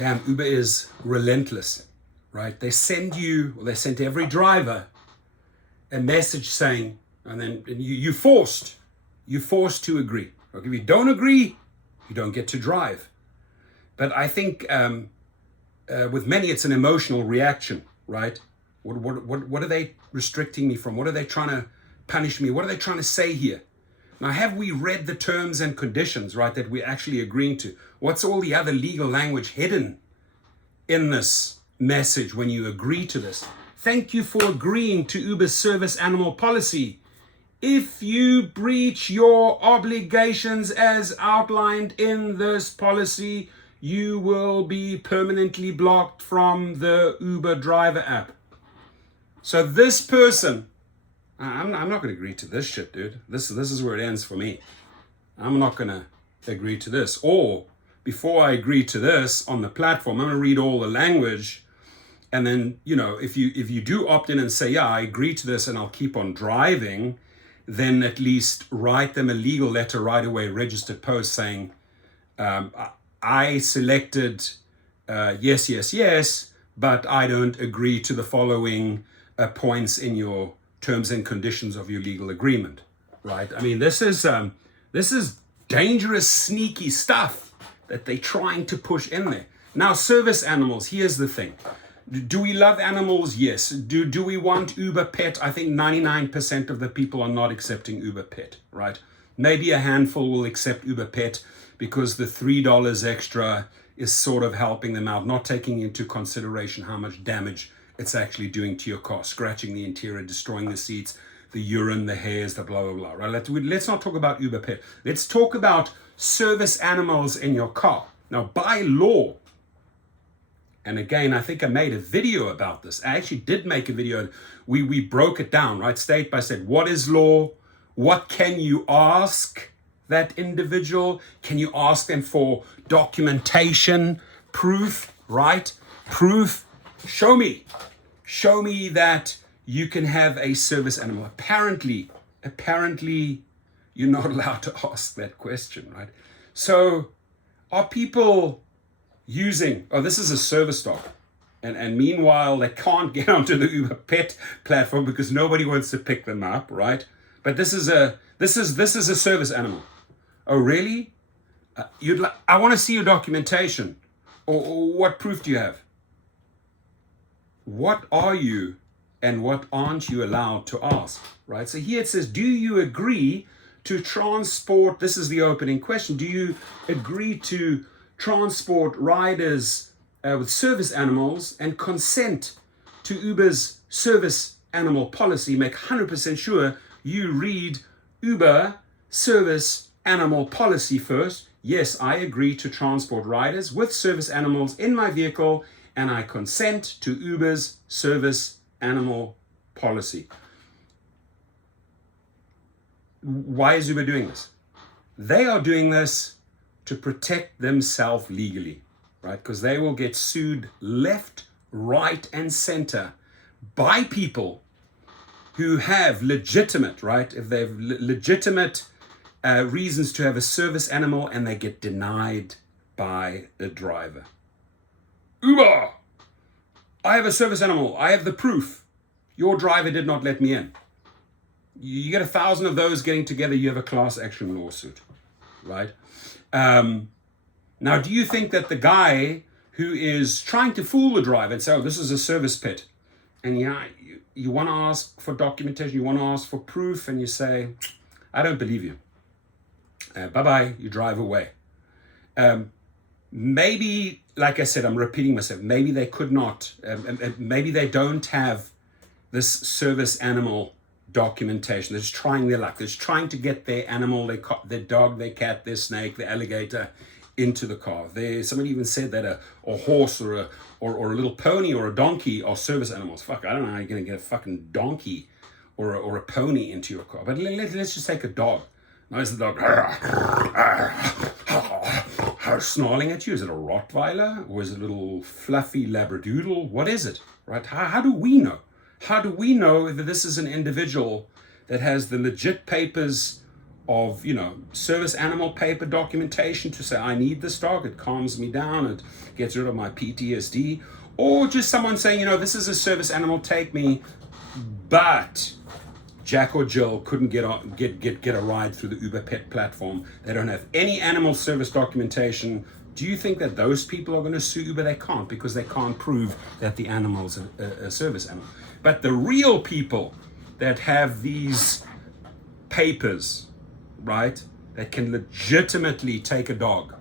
Damn, Uber is relentless, right? They send you, or they send every driver a message saying, and then you're forced to agree. Like if you don't agree, you don't get to drive. But I think with many, it's an emotional reaction, right? What are they restricting me from? What are they trying to punish me? What are they trying to say here? Now, have we read the terms and conditions, right, that we're actually agreeing to? What's all the other legal language hidden in this message when you agree to this? Thank you for agreeing to Uber's service animal policy. If you breach your obligations as outlined in this policy, you will be permanently blocked from the Uber driver app. So this person, I'm not going to agree to this shit, dude. This is where it ends for me. I'm not going to agree to this. Or before I agree to this on the platform, I'm going to read all the language. And then, if you do opt in and say, yeah, I agree to this and I'll keep on driving, then at least write them a legal letter right away, registered post saying, I selected yes, but I don't agree to the following points in your terms and conditions of your legal agreement, right? I mean, this is dangerous, sneaky stuff that they're trying to push in there. Now, service animals, here's the thing. Do we love animals? Yes. Do we want Uber Pet? I think 99% of the people are not accepting Uber Pet, right? Maybe a handful will accept Uber Pet because the $3 extra is sort of helping them out, not taking into consideration how much damage it's actually doing to your car, scratching the interior, destroying the seats, the urine, the hairs, the blah, blah, blah, right? Let's not talk about Uber Pet. Let's talk about service animals in your car. Now, by law, and again, I think I made a video about this. I actually did make a video. We broke it down, right? State by state. What is law? What can you ask that individual? Can you ask them for documentation, proof, right? Proof. Show me that you can have a service animal. Apparently, you're not allowed to ask that question, right? So are people using, this is a service dog, and meanwhile they can't get onto the Uber Pet platform because nobody wants to pick them up, right? But this is a service animal. Oh, really? I want to see your documentation, or what proof do you have? What are you and what aren't you allowed to ask, right? So here it says, do you agree to transport, this is the opening question, do you agree to transport riders with service animals and consent to Uber's service animal policy? Make 100% sure you read Uber service animal policy first. Yes, I agree to transport riders with service animals in my vehicle, and I consent to Uber's service animal policy. Why is Uber doing this? They are doing this to protect themselves legally, right? Because they will get sued left, right, and center by people who have legitimate, right? If they have legitimate reasons to have a service animal and they get denied by a driver. Uber, I have a service animal. I have the proof. Your driver did not let me in. You get 1,000 of those getting together, you have a class action lawsuit, right? Now, do you think that the guy who is trying to fool the driver and say, oh, this is a service pet, and you want to ask for documentation, you want to ask for proof, and you say, I don't believe you. Bye-bye, you drive away. Maybe, like I said, I'm repeating myself, maybe they could not, maybe they don't have this service animal documentation. They're just trying their luck. They're just trying to get their animal, their dog, their cat, their snake, their alligator into the car. Somebody even said that a horse or a little pony or a donkey are service animals. Fuck, I don't know how you're going to get a fucking donkey or a pony into your car. But let's just take a dog. Now is the dog snarling at you? Is it a Rottweiler? Or is it a little fluffy Labradoodle? What is it? Right? How do we know? How do we know that this is an individual that has the legit papers of, service animal paper documentation to say, I need this dog, it calms me down, it gets rid of my PTSD, or just someone saying, this is a service animal, take me, but Jack or Jill couldn't get a ride through the Uber Pet platform. They don't have any animal service documentation. Do you think that those people are going to sue Uber? They can't, because they can't prove that the animal's a service animal. But the real people that have these papers, right, that can legitimately take a dog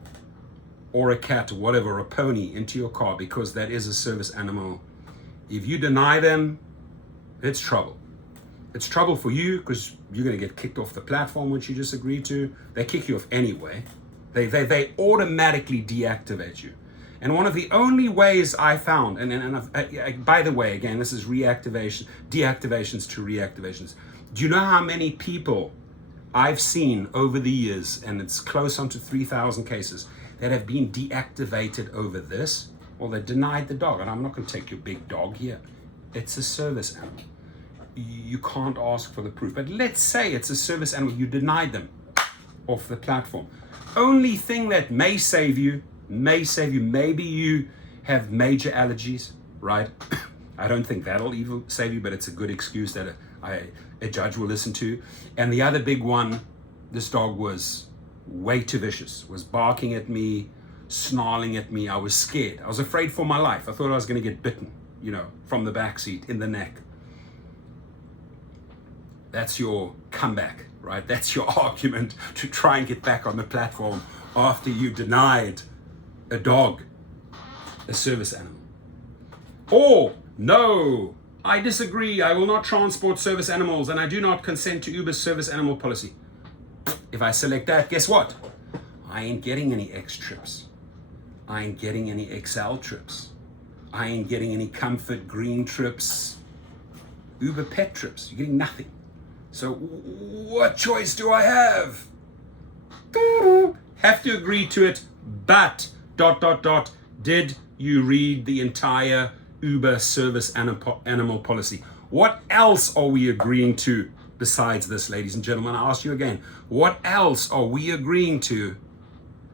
or a cat or whatever, or a pony into your car because that is a service animal, if you deny them, it's trouble. It's trouble for you, because you're going to get kicked off the platform, which you just agreed to. They kick you off anyway. They automatically deactivate you. And one of the only ways I found, by the way, again, this is deactivations to reactivations. Do you know how many people I've seen over the years, and it's close on to 3,000 cases, that have been deactivated over this? Well, they denied the dog. And I'm not going to take your big dog here. It's a service animal. You can't ask for the proof. But let's say it's a service animal. You denied them off the platform. Only thing that may save you, maybe you have major allergies, right? I don't think that'll even save you, but it's a good excuse that a judge will listen to. And the other big one, this dog was way too vicious, was barking at me, snarling at me. I was scared. I was afraid for my life. I thought I was going to get bitten, from the back seat in the neck. That's your comeback, right? That's your argument to try and get back on the platform after you denied a dog a service animal. Or, no, I disagree. I will not transport service animals, and I do not consent to Uber's service animal policy. If I select that, guess what? I ain't getting any X trips. I ain't getting any XL trips. I ain't getting any Comfort Green trips, Uber Pet trips. You're getting nothing. So what choice do I have? Have to agree to it, but ... Did you read the entire Uber service animal policy? What else are we agreeing to besides this, ladies and gentlemen? I ask you again, what else are we agreeing to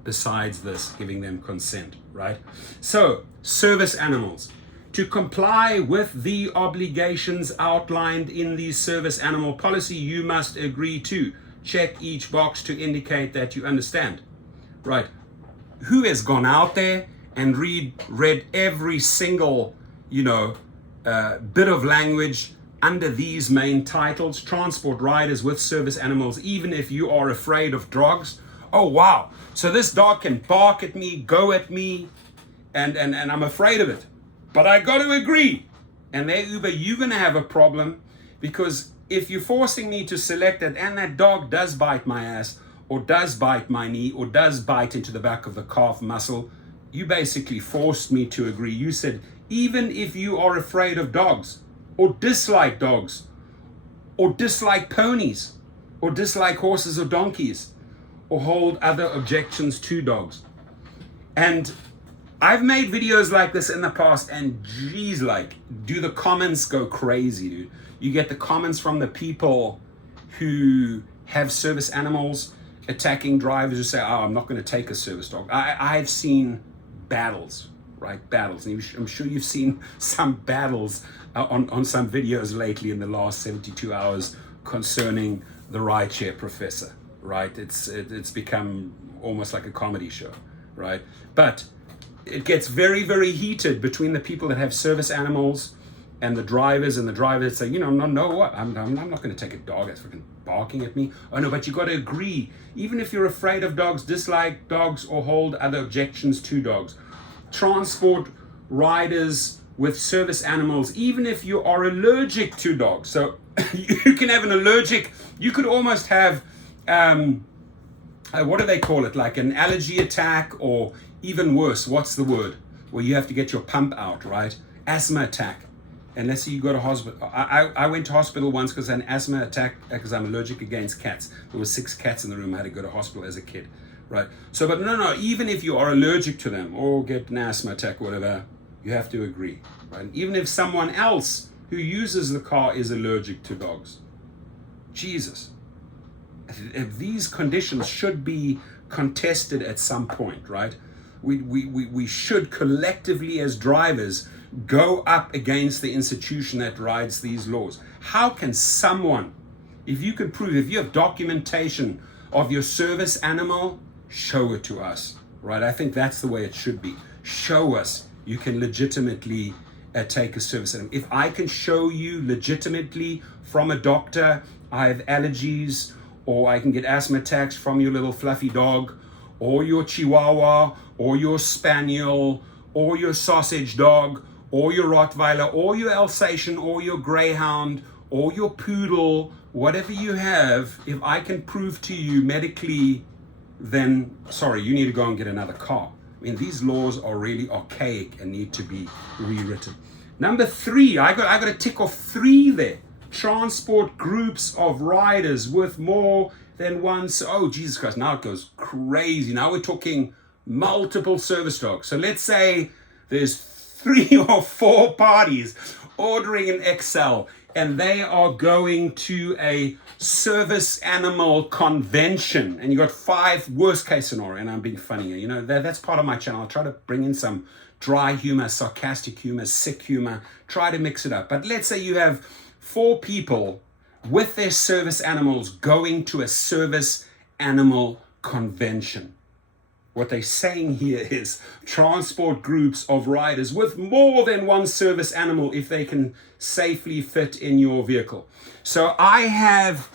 besides this, giving them consent, right? So, service animals. To comply with the obligations outlined in the service animal policy, you must agree to check each box to indicate that you understand, right? Who has gone out there and read every single, bit of language under these main titles? Transport riders with service animals, even if you are afraid of dogs. Oh, wow. So this dog can bark at me, go at me, and I'm afraid of it. But I got to agree. And there, Uber, you're going to have a problem, because if you're forcing me to select it and that dog does bite my ass, or does bite my knee, or does bite into the back of the calf muscle, you basically forced me to agree. You said, even if you are afraid of dogs, or dislike dogs, or dislike ponies, or dislike horses or donkeys, or hold other objections to dogs. And I've made videos like this in the past, and geez, do the comments go crazy, dude. You get the comments from the people who have service animals attacking drivers who say, oh, I'm not going to take a service dog. I've seen battles, right? Battles. And I'm sure you've seen some battles on some videos lately in the last 72 hours concerning the Rideshare professor, right? It's become almost like a comedy show, right? But it gets very, very heated between the people that have service animals and the drivers that say, no, what? I'm not going to take a dog that's freaking barking at me. Oh no, but you got to agree. Even if you're afraid of dogs, dislike dogs, or hold other objections to dogs. Transport riders with service animals, even if you are allergic to dogs. So you can have an allergic, you could almost have, what do they call it? Like an allergy attack, or even worse, what's the word? Where you have to get your pump out, right? Asthma attack. And let's say you go to hospital. I went to hospital once because I had an asthma attack because I'm allergic against cats. There were 6 cats in the room. I had to go to hospital as a kid, right? So, but no, even if you are allergic to them or get an asthma attack or whatever, you have to agree, right? Even if someone else who uses the car is allergic to dogs. Jesus. these conditions should be contested at some point, right? We should collectively as drivers go up against the institution that rides these laws. How can someone, if you can prove, if you have documentation of your service animal, show it to us, right? I think that's the way it should be. Show us you can legitimately take a service animal. If I can show you legitimately from a doctor, I have allergies, or I can get asthma attacks from your little fluffy dog, or your Chihuahua, or your Spaniel, or your sausage dog, or your Rottweiler, or your Alsatian, or your Greyhound, or your Poodle, whatever you have, if I can prove to you medically, then sorry, you need to go and get another car. I mean, these laws are really archaic and need to be rewritten. Number 3, I got to tick off 3 there. Transport groups of riders with more than one. Oh, Jesus Christ, now it goes crazy. Now we're talking multiple service dogs. So let's say there's 3 or 4 parties ordering an XL, and they are going to a service animal convention, and you got 5 worst case scenario, and I'm being funny here. You know, that's part of my channel. I try to bring in some dry humor, sarcastic humor, sick humor, try to mix it up. But let's say you have 4 people with their service animals going to a service animal convention. What they're saying here is transport groups of riders with more than one service animal if they can safely fit in your vehicle. So I have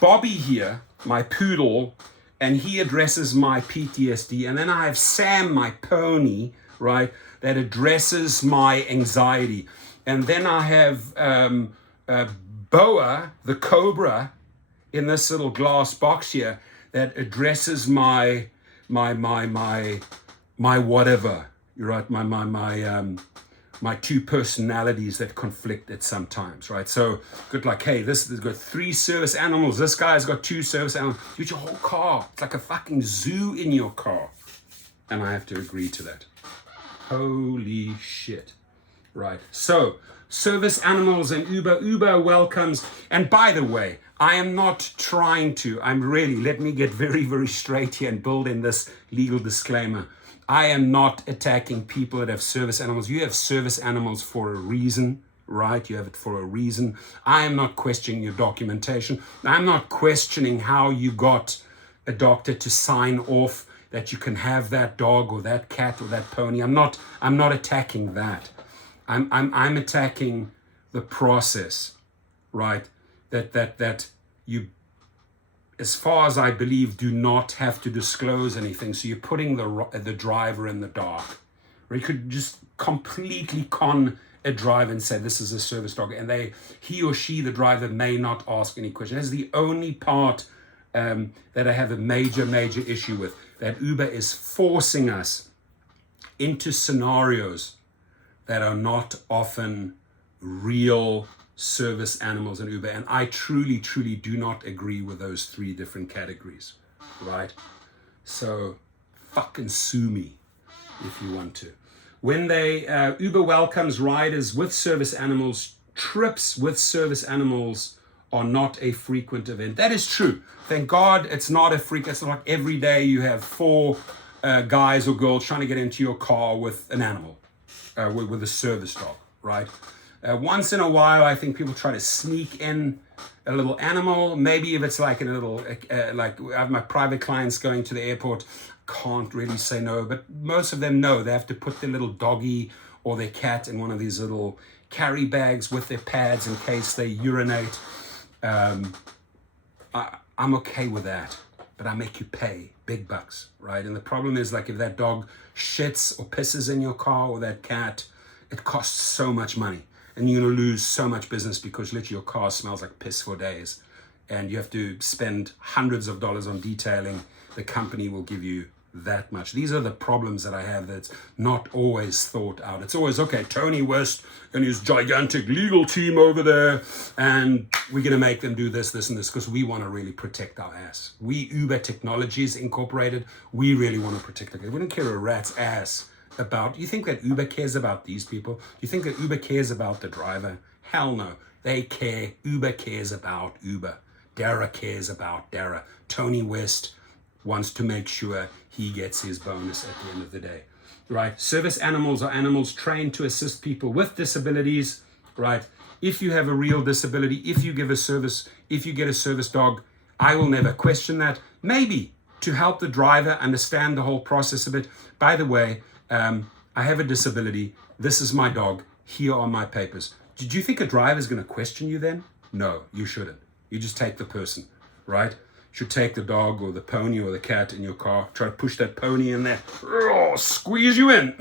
Bobby here, my poodle, and he addresses my PTSD. And then I have Sam, my pony, right, that addresses my anxiety. And then I have Boa, the cobra, in this little glass box here, that addresses my whatever, you're right, my 2 personalities that conflict at some times, right? So good, like, hey, this has got 3 service animals, this guy's got 2 service animals. You get your whole car, it's like a fucking zoo in your car, and I have to agree to that. Holy shit. Right, so service animals and Uber welcomes. And by the way, I am not trying to, let me get very, very straight here and build in this legal disclaimer. I am not attacking people that have service animals. You have service animals for a reason, right? You have it for a reason. I am not questioning your documentation. I'm not questioning how you got a doctor to sign off that you can have that dog or that cat or that pony. I'm not attacking that. I'm attacking the process, right? That you, as far as I believe, do not have to disclose anything. So you're putting the driver in the dark. Or you could just completely con a driver and say this is a service dog, and he or she, the driver, may not ask any question. That's the only part that I have a major issue with. That Uber is forcing us into scenarios that are not often real service animals in Uber. And I truly do not agree with those 3 different categories, right? So fucking sue me if you want to. When Uber welcomes riders with service animals, trips with service animals are not a frequent event. That is true. Thank God it's not a frequent. It's not like every day you have 4 guys or girls trying to get into your car with an animal. With a service dog, right? Once in a while, I think people try to sneak in a little animal. Maybe if it's like a little, like I have my private clients going to the airport, can't really say no, but most of them know they have to put their little doggy or their cat in one of these little carry bags with their pads in case they urinate. I'm okay with that, but I make you pay big bucks, right? And the problem is, like, if that dog shits or pisses in your car or that cat, it costs so much money, and you're gonna lose so much business because literally your car smells like piss for days, and you have to spend hundreds of dollars on detailing. The company will give you that much. These are the problems that I have that's not always thought out. It's always, okay, Tony West and his gigantic legal team over there, and we're going to make them do this, and this, because we want to really protect our ass. We, Uber Technologies Incorporated, we really want to protect it. We don't care a rat's ass about, you think that Uber cares about these people? You think that Uber cares about the driver? Hell no. They care. Uber cares about Uber. Dara cares about Dara. Tony West wants to make sure he gets his bonus at the end of the day, right? Service animals are animals trained to assist people with disabilities, right? If you have a real disability, if you give a service, if you get a service dog, I will never question that. Maybe to help the driver understand the whole process a bit. By the way, I have a disability. This is my dog. Here are my papers. Did you think a driver is going to question you then? No, you shouldn't. You just take the person, right? You should take the dog or the pony or the cat in your car. Try to push that pony in there. Oh, squeeze you in.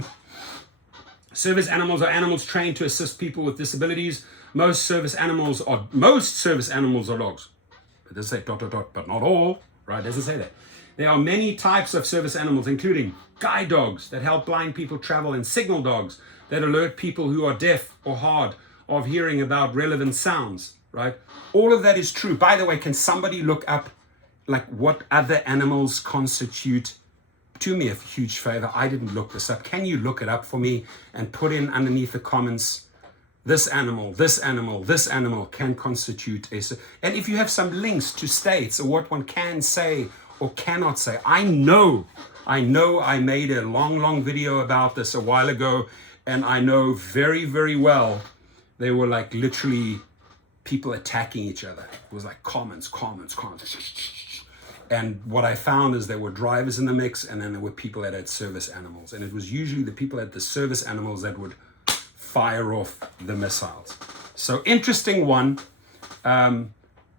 Service animals are animals trained to assist people with disabilities. Most service animals are dogs. It doesn't say ... but not all, right? It doesn't say that. There are many types of service animals, including guide dogs that help blind people travel, and signal dogs that alert people who are deaf or hard of hearing about relevant sounds, right? All of that is true. By the way, can somebody look up like what other animals constitute? Do me a huge favor. I didn't look this up. Can you look it up for me and put in underneath the comments, this animal can constitute a... And if you have some links to states or what one can say or cannot say. I know I made a long video about this a while ago, and I know very, very well they were like literally people attacking each other. It was like comments. And what I found is there were drivers in the mix, and then there were people that had service animals. And it was usually the people at the service animals that would fire off the missiles. So interesting one.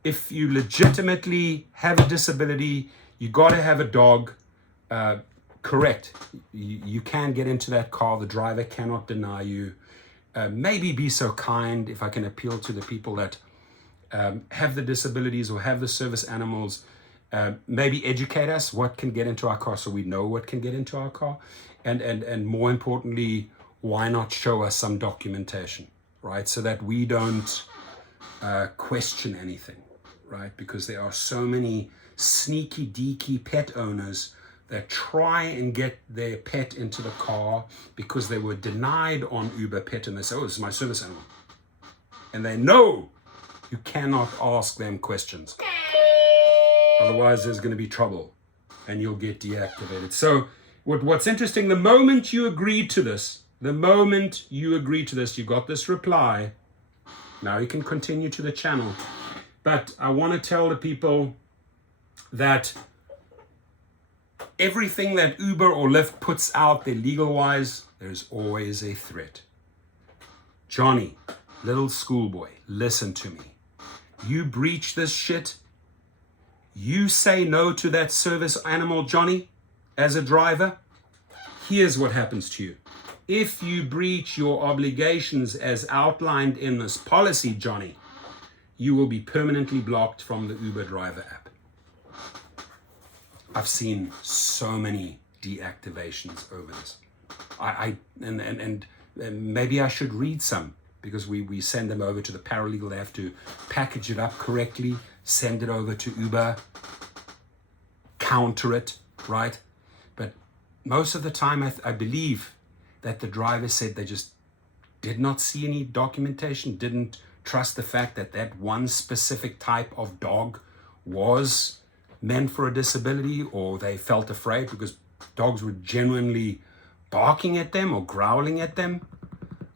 If you legitimately have a disability, you got to have a dog. Correct. You can get into that car. The driver cannot deny you. Maybe be so kind, if I can appeal to the people that have the disabilities or have the service animals, maybe educate us what can get into our car so we know what can get into our car. And more importantly, why not show us some documentation, right? So that we don't question anything, right? Because there are so many sneaky deaky pet owners that try and get their pet into the car because they were denied on Uber Pet, and they say, oh, this is my service animal. And they know you cannot ask them questions. Otherwise, there's going to be trouble and you'll get deactivated. So what's interesting, the moment you agreed to this, you got this reply. Now you can continue to the channel. But I want to tell the people that everything that Uber or Lyft puts out there legal-wise, there's always a threat. Johnny, little schoolboy, listen to me. You breach this shit, you say no to that service animal, Johnny, as a driver, here's what happens to you. If you breach your obligations as outlined in this policy, Johnny, you will be permanently blocked from the Uber driver app. I've seen so many deactivations over this. And maybe I should read some, because we send them over to the paralegal. They have to package it up correctly, send it over to Uber, counter it, right? But most of the time, I believe that the driver said they just did not see any documentation, didn't trust the fact that that one specific type of dog was meant for a disability, or they felt afraid because dogs were genuinely barking at them or growling at them.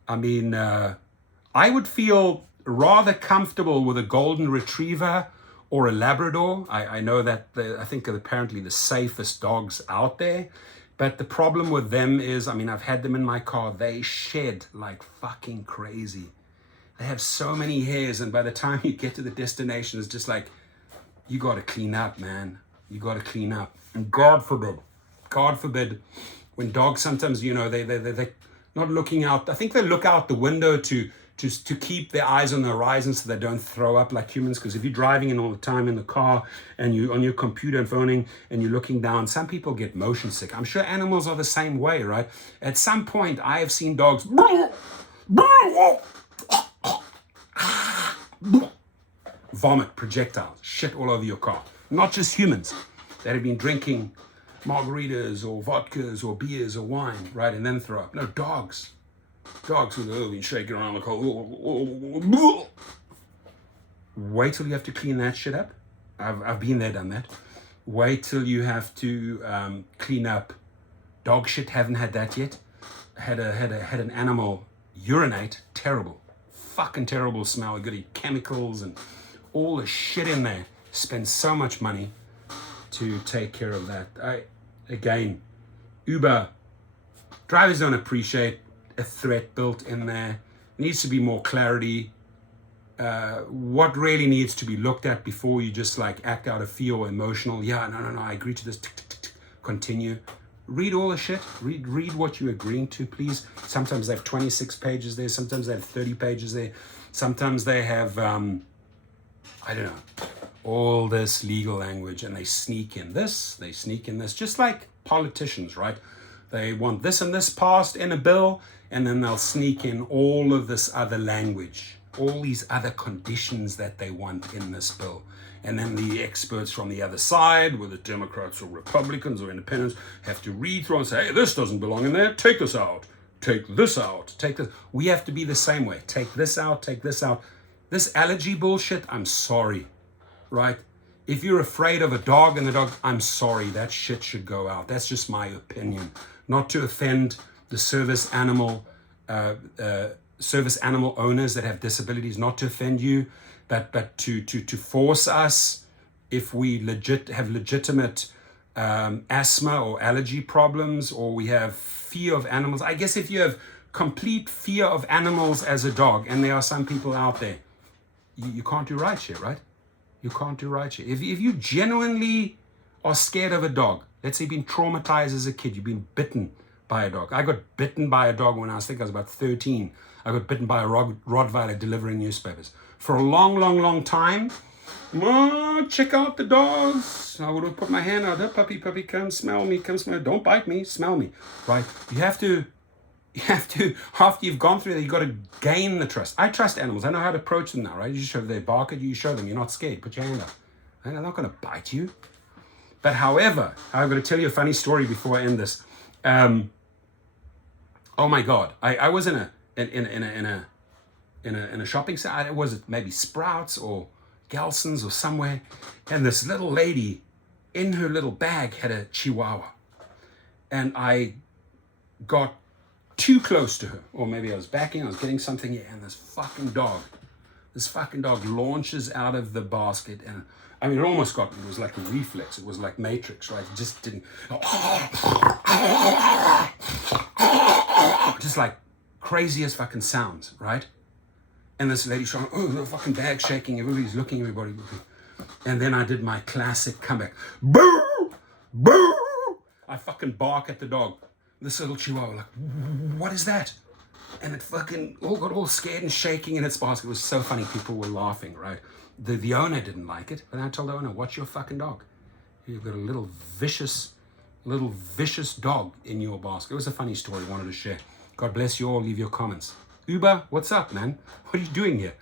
I mean, I would feel rather comfortable with a golden retriever or a Labrador. I know that I think they're apparently the safest dogs out there. But the problem with them is, I mean, I've had them in my car. They shed like fucking crazy. They have so many hairs, and by the time you get to the destination, it's just like, you got to clean up, man. You got to clean up. And God forbid, when dogs sometimes, you know, they're not looking out. I think they look out the window to keep their eyes on the horizon so they don't throw up like humans. Because if you're driving in all the time in the car and you on your computer and phoning and you're looking down, some people get motion sick. I'm sure animals are the same way, right? At some point, I have seen dogs vomit projectiles, shit all over your car. Not just humans that have been drinking margaritas or vodkas or beers or wine, right, and then throw up. No, dogs who have been shaking around the car. Wait till you have to clean that shit up. I've been there, done that. Wait till you have to clean up dog shit. Haven't had that yet. Had an animal urinate. Terrible, fucking terrible smell. You got to eat chemicals and all the shit in there. Spend so much money to take care of that. Again, Uber drivers don't appreciate a threat built in there. There needs to be more clarity. What really needs to be looked at before you just like act out of fear or emotional. Yeah, no, I agree to this. Continue. Read all the shit. Read what you're agreeing to, please. Sometimes they have 26 pages there. Sometimes they have 30 pages there. Sometimes they have, I don't know, all this legal language, and they sneak in this, just like politicians, right? They want this and this passed in a bill, and then they'll sneak in all of this other language, all these other conditions that they want in this bill. And then the experts from the other side, whether Democrats or Republicans or independents, have to read through and say, hey, this doesn't belong in there, take this out, take this out, take this. We have to be the same way. Take this out, take this out. This allergy bullshit, I'm sorry, right? If you're afraid of a dog and the dog, I'm sorry, that shit should go out. That's just my opinion. Not to offend the service animal owners that have disabilities, not to offend you, but to force us, if we have legitimate asthma or allergy problems, or we have fear of animals. I guess if you have complete fear of animals as a dog, and there are some people out there, you can't do rideshare, right? You can't do rideshare. If you genuinely are scared of a dog, let's say you've been traumatized as a kid, you've been bitten by a dog. I got bitten by a dog when I was about 13. I got bitten by a Rottweiler delivering newspapers. For a long time, check out the dogs. I would have put my hand out, puppy, come smell me, don't bite me, smell me, right? You have to, after you've gone through that, you've got to gain the trust. I trust animals. I know how to approach them now, right? You show they bark at you, you show them, you're not scared, put your hand up. They're not going to bite you. But however, I'm going to tell you a funny story before I end this. Oh my God, I was in a shopping center. Was it maybe Sprouts or Gelson's or somewhere? And this little lady in her little bag had a Chihuahua. And I got too close to her, or maybe I was getting something here, and this fucking dog launches out of the basket, and I mean, it almost got me. It was like a reflex. It was like Matrix, right? It just didn't. Just like craziest fucking sounds, right? And this lady's trying, the fucking bag shaking. Everybody's looking, everybody. And then I did my classic comeback. Boo! Boo! I fucking bark at the dog. This little Chihuahua, like, what is that? And it fucking got all scared and shaking in its basket. It was so funny. People were laughing, right? The owner didn't like it, but I told the owner, watch your fucking dog. You've got a little vicious dog in your basket. It was a funny story I wanted to share. God bless you all. Leave your comments. Uber, what's up, man? What are you doing here?